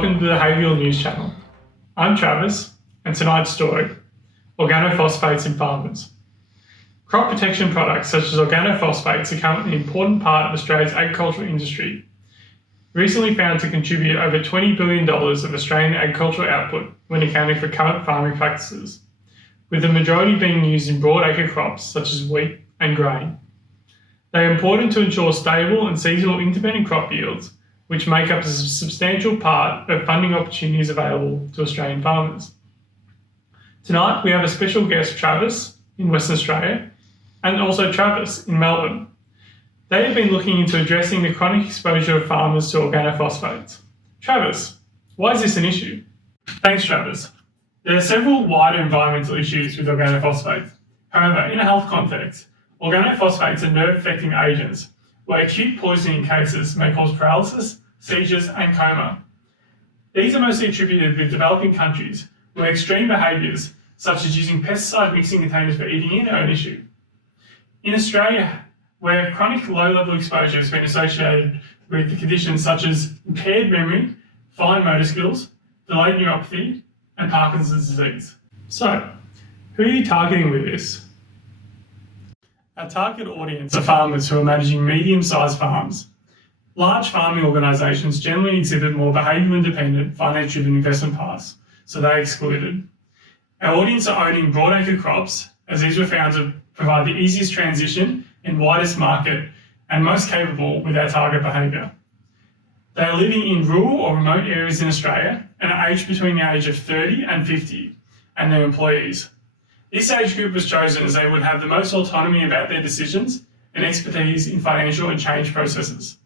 welcome to the Behaviour News Channel. I'm Travis, and tonight's story, organophosphates in farmers. Crop protection products such as organophosphates are currently an important part of Australia's agricultural industry, recently found to contribute over $20 billion of Australian agricultural output when accounting for current farming practices, with the majority being used in broadacre crops such as wheat and grain. They are important to ensure stable and seasonal independent crop yields, which make up a substantial part of funding opportunities available to Australian farmers. Tonight we have a special guest, Travis, in Western Australia, and also Travis in Melbourne. They have been looking into addressing the chronic exposure of farmers to organophosphates. Travis, why is this an issue? Thanks, Travis. There are several wider environmental issues with organophosphates. However, in a health context, organophosphates are nerve-affecting agents where acute poisoning cases may cause paralysis, seizures, and coma. These are mostly attributed with developing countries where extreme behaviours, such as using pesticide mixing containers for eating in, are an issue. In Australia, where chronic low-level exposure has been associated with conditions such as impaired memory, fine motor skills, delayed neuropathy, and Parkinson's disease. So, who are you targeting with this? Our target audience are farmers who are managing medium-sized farms. Large farming organisations generally exhibit more behaviour-independent, finance-driven investment paths, so they're excluded. Our audience are owning broadacre crops, as these were found to provide the easiest transition and widest market and most capable with our target behaviour. They are living in rural or remote areas in Australia and are aged between the age of 30 and 50, and their employees. This age group was chosen as they would have the most autonomy about their decisions and expertise in financial and change processes.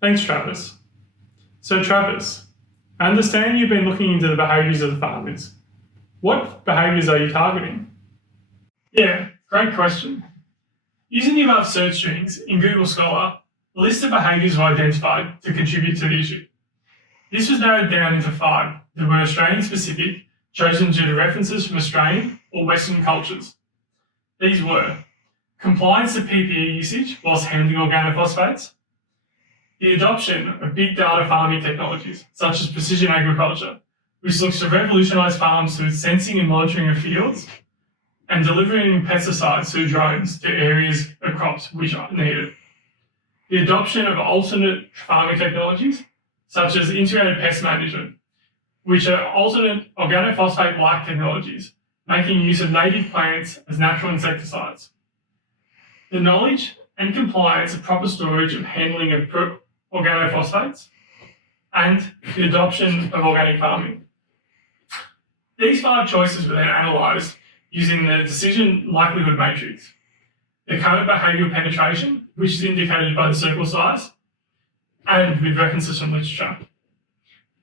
Thanks, Travis. So Travis, I understand you've been looking into the behaviours of the farmers. What behaviours are you targeting? Yeah, great question. Using the above search strings in Google Scholar, a list of behaviours were identified to contribute to the issue. This was narrowed down into 5 that were Australian specific, chosen due to references from Australian or Western cultures. These were compliance to PPE usage whilst handling organophosphates, the adoption of big data farming technologies such as precision agriculture, which looks to revolutionise farms through sensing and monitoring of fields, and delivering pesticides through drones to areas of crops which are needed. The adoption of alternate farming technologies such as integrated pest management, which are alternate organophosphate-like technologies, making use of native plants as natural insecticides. The knowledge and compliance of proper storage and handling of organophosphates, and the adoption of organic farming. These 5 choices were then analysed using the decision likelihood matrix, the current behavioural penetration, which is indicated by the circle size, and with references from literature.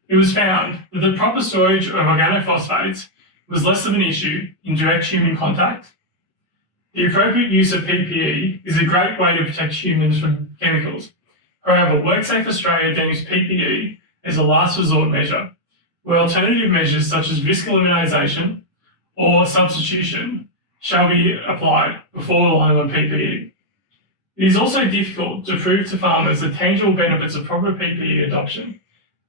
It was found that the proper storage of organophosphates was less of an issue in direct human contact. The appropriate use of PPE is a great way to protect humans from chemicals. However, WorkSafe Australia deems PPE as a last resort measure, where alternative measures such as risk elimination or substitution shall be applied before relying on PPE. It is also difficult to prove to farmers the tangible benefits of proper PPE adoption,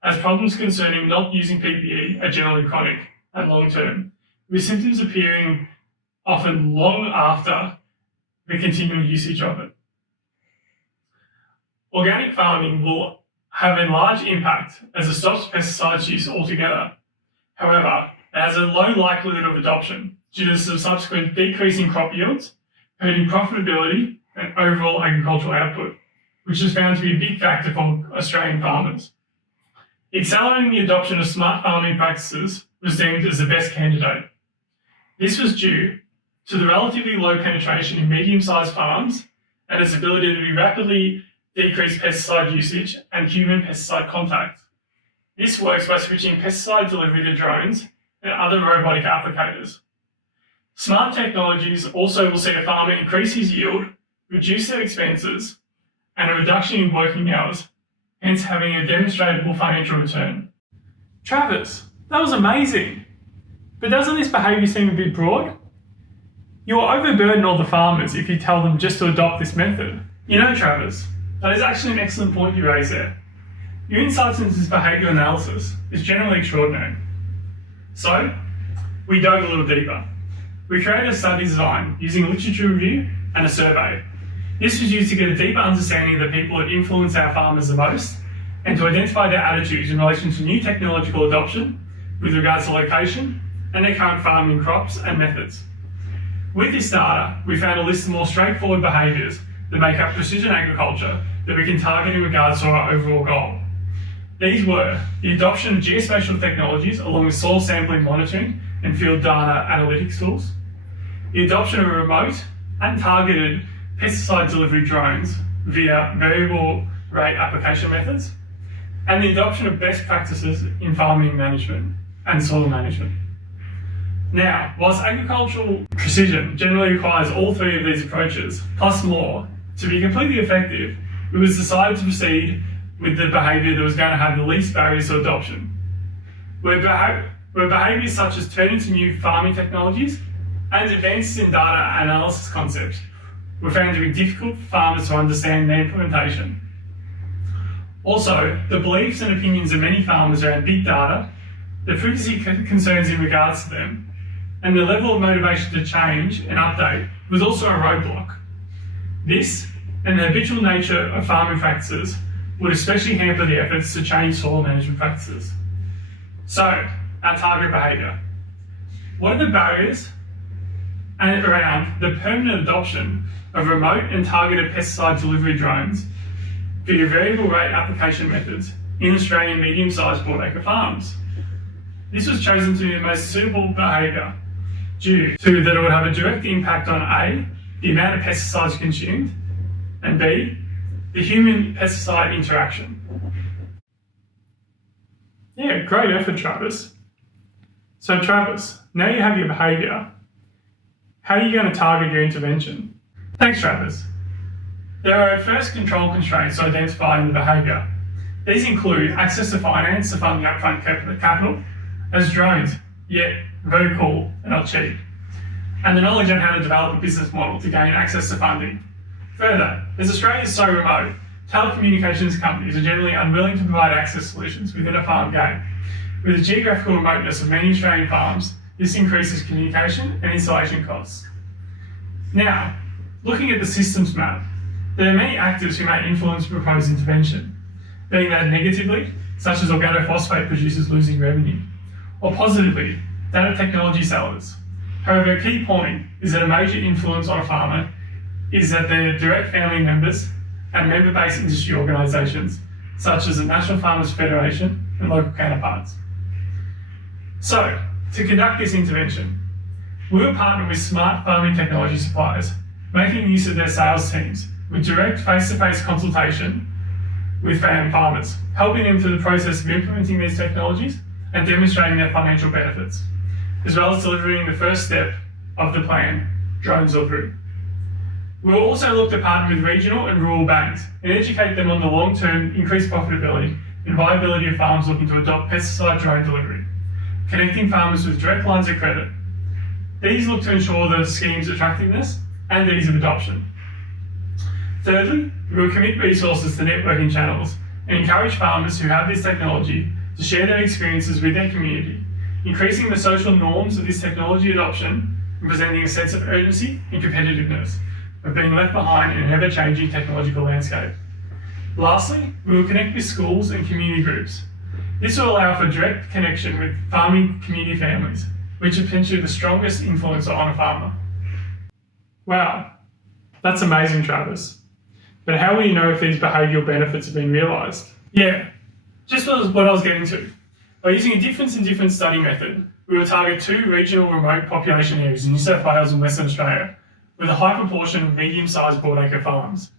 as problems concerning not using PPE are generally chronic and long-term, with symptoms appearing often long after the continual usage of it. Organic farming will have a large impact as it stops pesticides use altogether. However, it has a low likelihood of adoption due to the subsequent decrease in crop yields, hurting profitability and overall agricultural output, which is found to be a big factor for Australian farmers. Accelerating the adoption of smart farming practices was deemed as the best candidate. This was due to the relatively low penetration in medium-sized farms and its ability to rapidly decrease pesticide usage and human pesticide contact. This works by switching pesticide delivery to drones and other robotic applicators. Smart technologies also will see a farmer increase his yield, reduce their expenses, and a reduction in working hours, hence having a demonstrable financial return. Travis, that was amazing. But doesn't this behaviour seem a bit broad? You will overburden all the farmers if you tell them just to adopt this method. You know, Travis, that is actually an excellent point you raise there. Your insights into this behaviour analysis is generally extraordinary. So, we dove a little deeper. We created a study design using literature review and a survey. This was used to get a deeper understanding of the people that influence our farmers the most and to identify their attitudes in relation to new technological adoption with regards to location and their current farming crops and methods. With this data, we found a list of more straightforward behaviours that make up precision agriculture that we can target in regards to our overall goal. These were the adoption of geospatial technologies along with soil sampling monitoring and field data analytics tools, the adoption of remote and targeted pesticide delivery drones via variable rate application methods, and the adoption of best practices in farming management and soil management. Now, whilst agricultural precision generally requires all three of these approaches, plus more, to be completely effective, it was decided to proceed with the behaviour that was going to have the least barriers to adoption, where behaviours such as turning to new farming technologies and advances in data analysis concepts were found to be difficult for farmers to understand their implementation. Also, the beliefs and opinions of many farmers around big data, the privacy concerns in regards to them, and the level of motivation to change and update was also a roadblock. This, and the habitual nature of farming practices, would especially hamper the efforts to change soil management practices. So, our target behaviour. What are the barriers around the permanent adoption of remote and targeted pesticide delivery drones via variable rate application methods in Australian medium-sized broadacre farms? This was chosen to be the most suitable behaviour due to that it would have a direct impact on A, the amount of pesticides consumed, and B, the human-pesticide interaction. Yeah, great effort, Travis. So Travis, now you have your behaviour, how are you going to target your intervention? Thanks, Travis. There are first control constraints to identify in the behaviour. These include access to finance to fund the upfront capital, as drones, yet very cool and not cheap, and the knowledge on how to develop a business model to gain access to funding. Further, as Australia is so remote, telecommunications companies are generally unwilling to provide access solutions within a farm gate. With the geographical remoteness of many Australian farms, this increases communication and installation costs. Now, looking at the systems map, there are many actors who may influence proposed intervention, being that negatively, such as organophosphate producers losing revenue, or positively, that of technology sellers. However, a key point is that a major influence on a farmer is that their direct family members and member-based industry organisations, such as the National Farmers Federation and local counterparts. So, to conduct this intervention, we will partner with smart farming technology suppliers, making use of their sales teams with direct face-to-face consultation with farmers, helping them through the process of implementing these technologies and demonstrating their financial benefits, as well as delivering the first step of the plan, drones or through. We will also look to partner with regional and rural banks and educate them on the long-term increased profitability and viability of farms looking to adopt pesticide drone delivery, connecting farmers with direct lines of credit. These look to ensure the scheme's attractiveness and ease of adoption. Thirdly, we will commit resources to networking channels and encourage farmers who have this technology to share their experiences with their community, increasing the social norms of this technology adoption and presenting a sense of urgency and competitiveness of being left behind in an ever-changing technological landscape. Lastly, we will connect with schools and community groups. This will allow for direct connection with farming community families, which are potentially the strongest influencer on a farmer. Wow, that's amazing, Travis. But how will you know if these behavioural benefits have been realised? Yeah, just what I was getting to. By using a difference in difference study method, we will target 2 regional remote population areas in New South Wales and Western Australia, with a high proportion of medium-sized broadacre farms.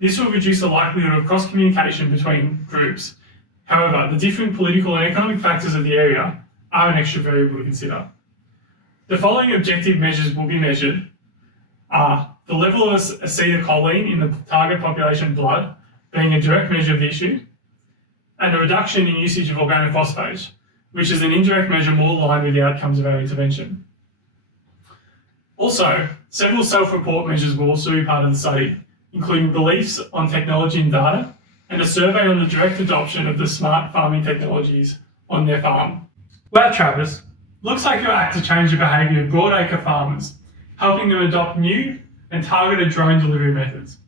This will reduce the likelihood of cross-communication between groups. However, the different political and economic factors of the area are an extra variable to consider. The following objective measures will be measured are the level of acetylcholine in the target population blood, being a direct measure of the issue, and a reduction in usage of organophosphates, which is an indirect measure more aligned with the outcomes of our intervention. Also, several self-report measures will also be part of the study, including beliefs on technology and data, and a survey on the direct adoption of the smart farming technologies on their farm. Well, Travis, looks like your act to change the behaviour of broadacre farmers, helping them adopt new and targeted drone delivery methods.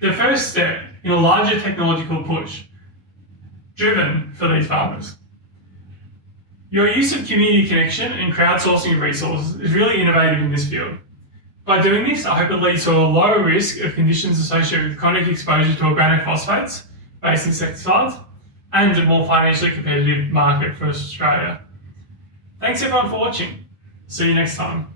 The first step in a larger technological push driven for these farmers. Your use of community connection and crowdsourcing of resources is really innovative in this field. By doing this, I hope it leads to a lower risk of conditions associated with chronic exposure to organophosphates-based insecticides and a more financially competitive market for Australia. Thanks everyone for watching. See you next time.